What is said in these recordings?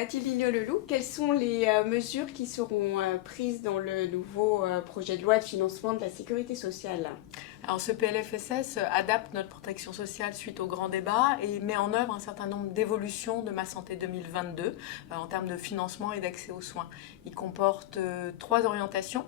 Mathilde Lignol-Leloup, quelles sont les mesures qui seront prises dans le nouveau projet de loi de financement de la sécurité sociale? Alors ce PLFSS adapte notre protection sociale suite au grand débat et met en œuvre un certain nombre d'évolutions de Ma Santé 2022 en termes de financement et d'accès aux soins. Il comporte trois orientations.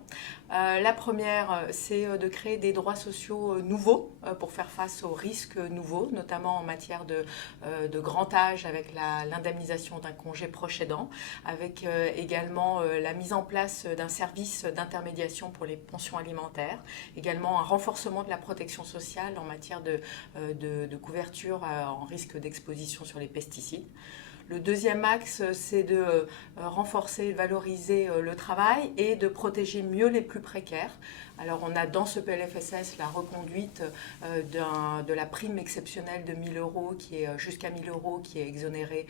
La première, c'est de créer des droits sociaux nouveaux pour faire face aux risques nouveaux, notamment en matière de grand âge avec l'indemnisation d'un congé proche aidant, avec également la mise en place d'un service d'intermédiation pour les pensions alimentaires, également un renforcement de la protection sociale en matière de couverture en risque d'exposition sur les pesticides. Le deuxième axe, c'est de renforcer et valoriser le travail et de protéger mieux les plus précaires. Alors on a dans ce PLFSS la reconduite de la prime exceptionnelle de 1 000 euros, qui est jusqu'à 1 000 euros, qui est exonérée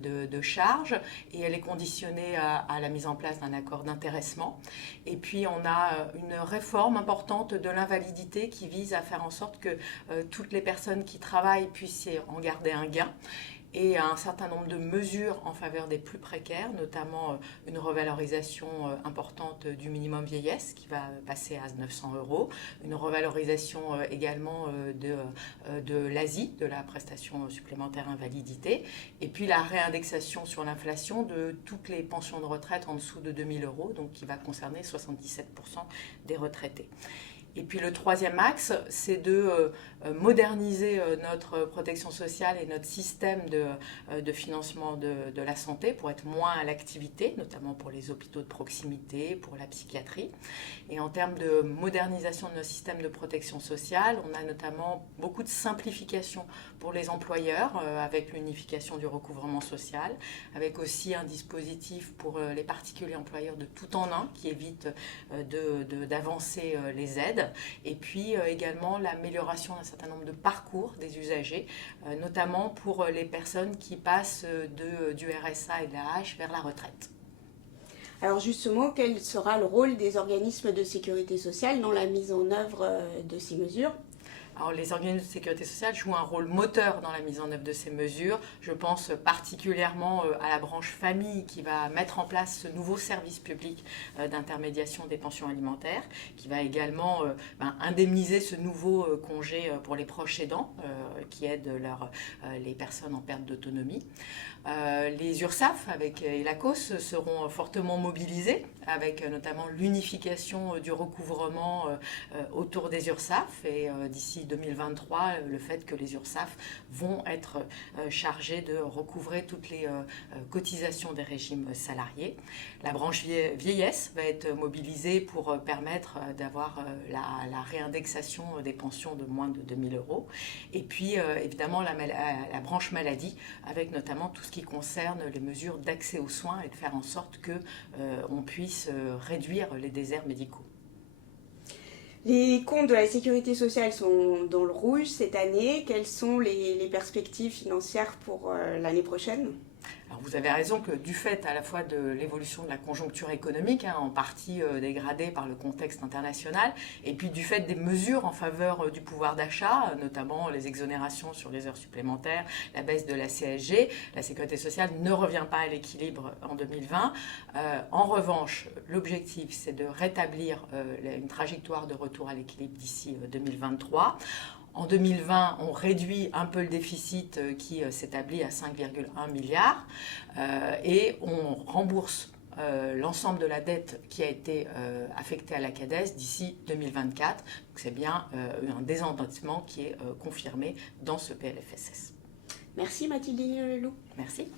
de charges, et elle est conditionnée à la mise en place d'un accord d'intéressement. Et puis on a une réforme importante de l'invalidité qui vise à faire en sorte que toutes les personnes qui travaillent puissent en garder un gain, et un certain nombre de mesures en faveur des plus précaires, notamment une revalorisation importante du minimum vieillesse qui va passer à 900 euros, une revalorisation également de l'ASI, de la prestation supplémentaire invalidité, et puis la réindexation sur l'inflation de toutes les pensions de retraite en dessous de 2 000 euros, donc qui va concerner 77% des retraités. Et puis le troisième axe, c'est de moderniser notre protection sociale et notre système de financement de la santé pour être moins à l'activité, notamment pour les hôpitaux de proximité, pour la psychiatrie. Et en termes de modernisation de notre système de protection sociale, on a notamment beaucoup de simplification pour les employeurs avec l'unification du recouvrement social, avec aussi un dispositif pour les particuliers employeurs de tout en un qui évite d'avancer les aides. Et puis également l'amélioration d'un certain nombre de parcours des usagers, notamment pour les personnes qui passent du RSA et de l'AH vers la retraite. Alors justement, quel sera le rôle des organismes de sécurité sociale dans la mise en œuvre de ces mesures? Alors, les organismes de sécurité sociale jouent un rôle moteur dans la mise en œuvre de ces mesures. Je pense particulièrement à la branche famille qui va mettre en place ce nouveau service public d'intermédiation des pensions alimentaires, qui va également indemniser ce nouveau congé pour les proches aidants qui aident les personnes en perte d'autonomie. Les URSSAF avec ELACOS seront fortement mobilisés, avec notamment l'unification du recouvrement autour des URSSAF, et d'ici 2023, le fait que les URSSAF vont être chargés de recouvrer toutes les cotisations des régimes salariés. La branche vieillesse va être mobilisée pour permettre d'avoir la réindexation des pensions de moins de 2 000 euros. Et puis évidemment la branche maladie, avec notamment tout ce qui concerne les mesures d'accès aux soins et de faire en sorte qu'on puisse réduire les déserts médicaux. Les comptes de la sécurité sociale sont dans le rouge cette année. Quelles sont les perspectives financières pour l'année prochaine ? Alors vous avez raison que du fait à la fois de l'évolution de la conjoncture économique, en partie dégradée par le contexte international, et puis du fait des mesures en faveur du pouvoir d'achat, notamment les exonérations sur les heures supplémentaires, la baisse de la CSG, la sécurité sociale ne revient pas à l'équilibre en 2020. En revanche, l'objectif, c'est de rétablir une trajectoire de retour à l'équilibre d'ici 2023. En 2020, on réduit un peu le déficit qui s'établit à 5,1 milliards et on rembourse l'ensemble de la dette qui a été affectée à la CADES d'ici 2024. Donc c'est bien un désendettement qui est confirmé dans ce PLFSS. Merci Mathilde Lignol-Leloup. Merci.